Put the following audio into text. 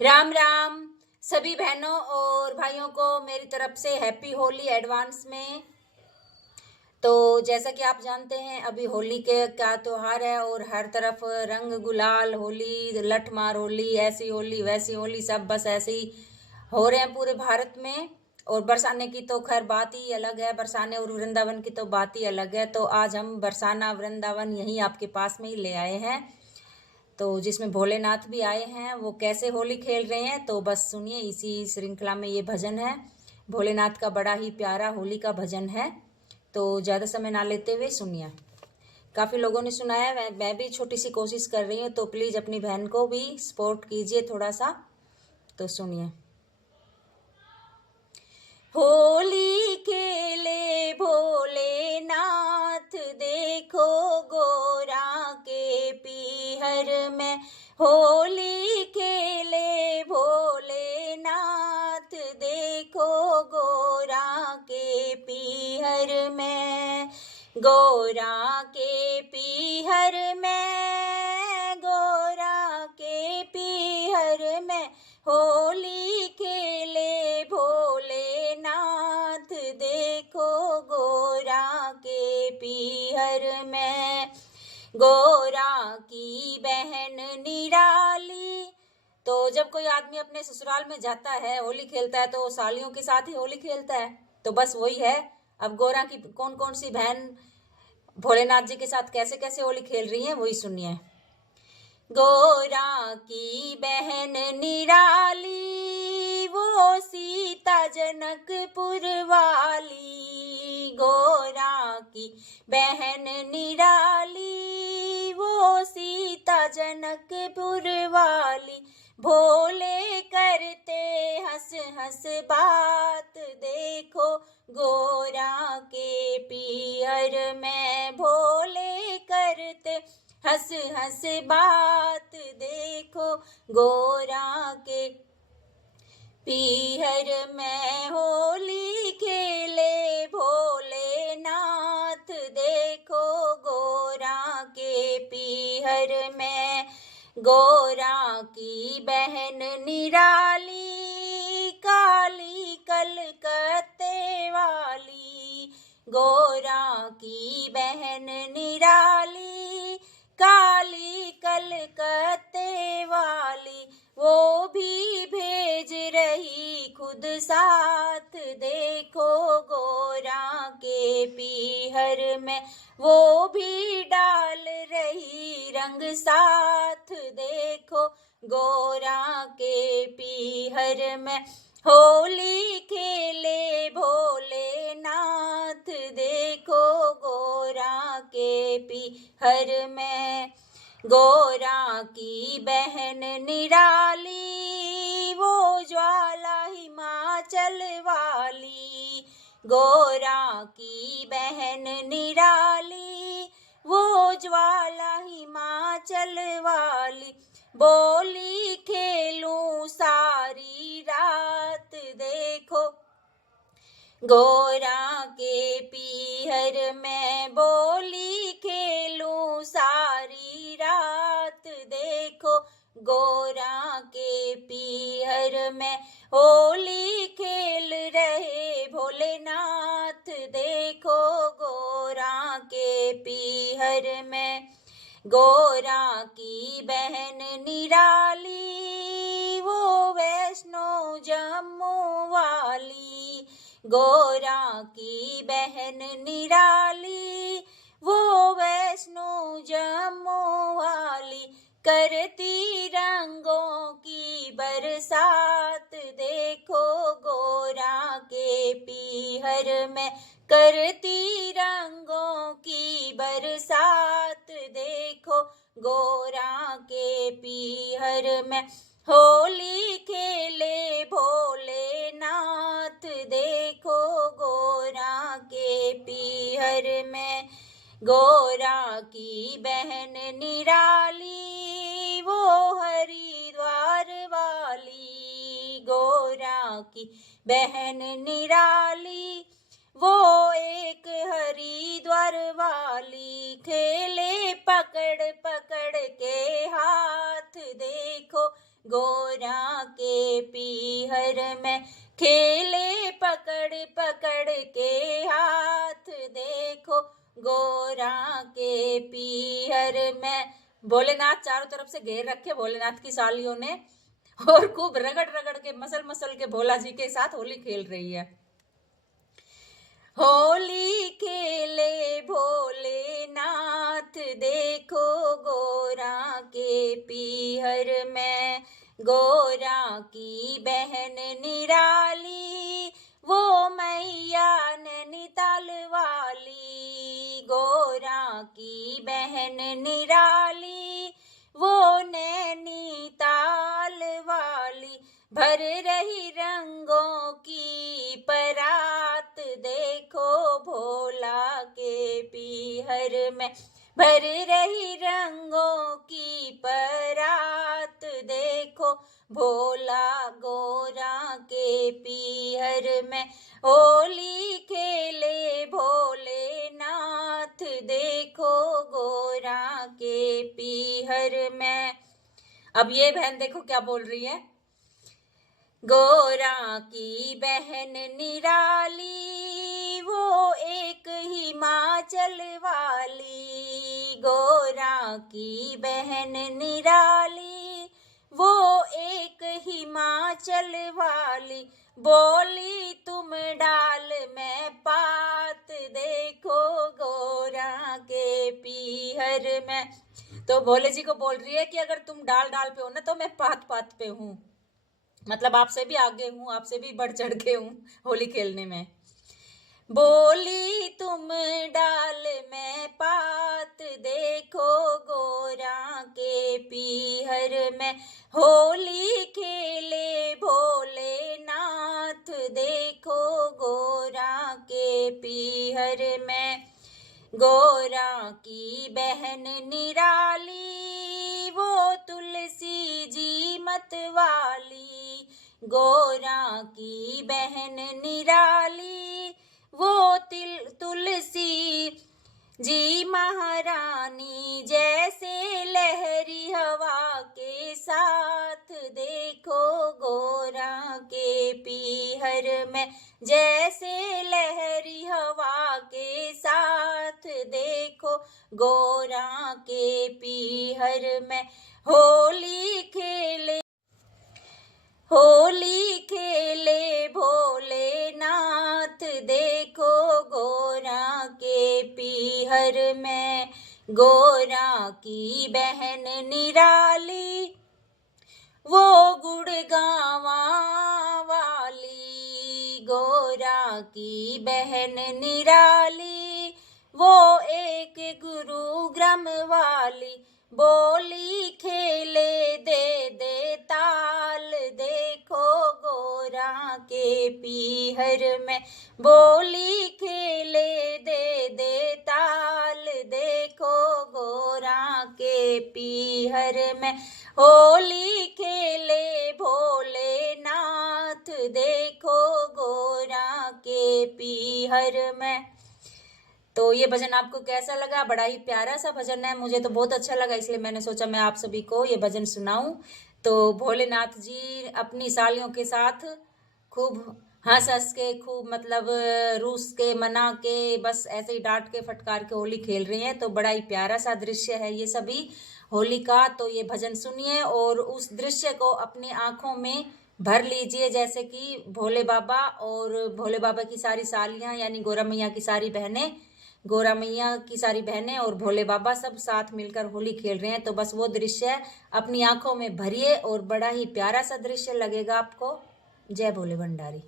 राम राम सभी बहनों और भाइयों को मेरी तरफ से हैप्पी होली एडवांस में। तो जैसा कि आप जानते हैं अभी होली के का त्योहार है और हर तरफ रंग गुलाल होली लठ मार होली ऐसी होली वैसी होली सब बस ऐसे ही हो रहे हैं पूरे भारत में। और बरसाने की तो खैर बात ही अलग है, बरसाने और वृंदावन की तो बात ही अलग है। तो आज हम बरसाना वृंदावन यहीं आपके पास में ही ले आए हैं, तो जिसमें भोलेनाथ भी आए हैं। वो कैसे होली खेल रहे हैं तो बस सुनिए, इसी श्रृंखला में ये भजन है। भोलेनाथ का बड़ा ही प्यारा होली का भजन है, तो ज़्यादा समय ना लेते हुए सुनिए। काफ़ी लोगों ने सुनाया है, मैं भी छोटी सी कोशिश कर रही हूँ, तो प्लीज़ अपनी बहन को भी सपोर्ट कीजिए थोड़ा सा। तो सुनिए। होली खेले भोलेनाथ देखो गोरा के पीहर में। होली खेले भोलेनाथ देखो गोरा के पीहर में। गोरा के पीहर में, गोरा के पीहर में होली खेले भोलेनाथ देखो गोरा के पीहर में। गोरा की बहन निराली। तो जब कोई आदमी अपने ससुराल में जाता है होली खेलता है तो सालियों के साथ ही होली खेलता है, तो बस वही है। अब गोरा की कौन कौन सी बहन भोलेनाथ जी के साथ कैसे कैसे होली खेल रही हैं वही सुनिए। गोरा की बहन निराली वो सीता जनकपुर वाली। गोरा की बहन निराली वो सीता जनकपुर वाली। भोले करते हंस हंस बात देखो गोरा के पीहर में। भोले करते हंस हंस बात देखो गोरा के पीहर में। होली खेले भोलेनाथ देखो गोरा के पीहर में। गोरा की बहन निराली काली कलकत्ते वाली। गोरा की बहन निराली काली कलकत्ते वाली। वो भी भेज रही खुद साथ देखो गोरा के पीहर में। वो भी डाल रही रंग साथ देखो गोरा के पीहर में। होली खेले भोलेनाथ देखो गोरा के पीहर में। गोरा की बहन निराली वो ज्वाला हिमाचल वाली। गोरा की बहन निराली वो ज्वाला हिमाचल वाली। बोली खेलूं सारी रात देखो गोरा के पीहर में। बोली खेलूं सारी रात देखो गोरा के पीहर में। होली खेल रहे भोलेनाथ देखो गोरा के पीहर में। गोरा की बहन निराली वो वैष्णो जम्मू वाली। गोरा की बहन निराली वो वैष्णो जम्मू वाली। करती रंगों की बरसात देखो गोरा के पीहर में। करती रंगों की बरसात देखो गोरा के पीहर में। होली खेले भोलेनाथ देखो गोरा के पीहर में। गोरा की बहन निराली वो हरिद्वार वाली। गोरा की बहन निराली वो एक हरिद्वार वाली। खेले पकड़ पकड़ के हाथ देखो गोरा के पीहर में, खेले पकड़ पकड़ के हाथ, देखो गोरा के पीहर में। भोलेनाथ चारों तरफ से घेर रखे भोलेनाथ की सालियों ने, और खूब रगड़ रगड़ के मसल मसल के भोला जी के साथ होली खेल रही है। होली खेले भोलेनाथ, देखो गोरा के पीहर में। गोरा की बहन निराली, वो मैया नैनीताल वाली। गोरा की बहन निराली, वो नैनीताल वाली। भर रही रंगों की परात, देखो भोला के पीहर में। भर रही रंगों की परात, देखो भोला गोरा के पीहर में। होली खेले भोलेनाथ, देखो गोरा के पीहर में। अब ये बहन देखो क्या बोल रही है। गोरा की बहन निराली, वो एक हिमाचल वाली। गोरा की बहन निराली, वो एक हिमाचल वाली। बोली तुम डाल में पात, देखो गोरा के पीहर में। तो भोले जी को बोल रही है कि अगर तुम डाल डाल पे हो ना, तो मैं पात पात पे हूँ, मतलब आपसे भी आगे हूँ, आपसे भी बढ़ चढ़ के हूँ होली खेलने में। बोली तुम डाल में पात, देखो गोरा के पीहर में। होली खेले भोलेनाथ, देखो गोरा के पीहर में। गोरा की बहन निराली, वो तुलसी जी मत वाली। गोरा की बहन निराली, वो तुलसी जी महारानी। जैसे लहरी हवा के साथ, देखो गोरा के पीहर में। जैसे लहरी हवा के साथ, देखो गोरा के पीहर में। होली खेले भोलेनाथ, देखो गोरा के पीहर में। गोरा की बहन निराली, वो गुड़गांवा वाली। गोरा की बहन निराली, वो एक गुरुग्राम वाली। बोली खेले दे ताल, देखो गोरा के पीहर में। बोली खेले दे ताल, देखो गोरा के पीहर में। होली खेले भोलेनाथ, देखो गोरा के पीहर में। तो ये भजन आपको कैसा लगा? बड़ा ही प्यारा सा भजन है, मुझे तो बहुत अच्छा लगा, इसलिए मैंने सोचा मैं आप सभी को ये भजन सुनाऊं। तो भोलेनाथ जी अपनी सालियों के साथ खूब हंस हंस के, खूब मतलब रूस के मना के, बस ऐसे ही डांट के फटकार के होली खेल रहे हैं। तो बड़ा ही प्यारा सा दृश्य है ये सभी होली का। तो ये भजन सुनिए और उस दृश्य को अपनी आंखों में भर लीजिए, जैसे कि भोले बाबा और भोले बाबा की सारी सालियां, यानी गोरा मैया की सारी बहनें, गोरा मैया की सारी बहनें और भोले बाबा सब साथ मिलकर होली खेल रहे हैं। तो बस वो दृश्य अपनी आंखों में भरिए और बड़ा ही प्यारा सा दृश्य लगेगा आपको। जय भोले भंडारी।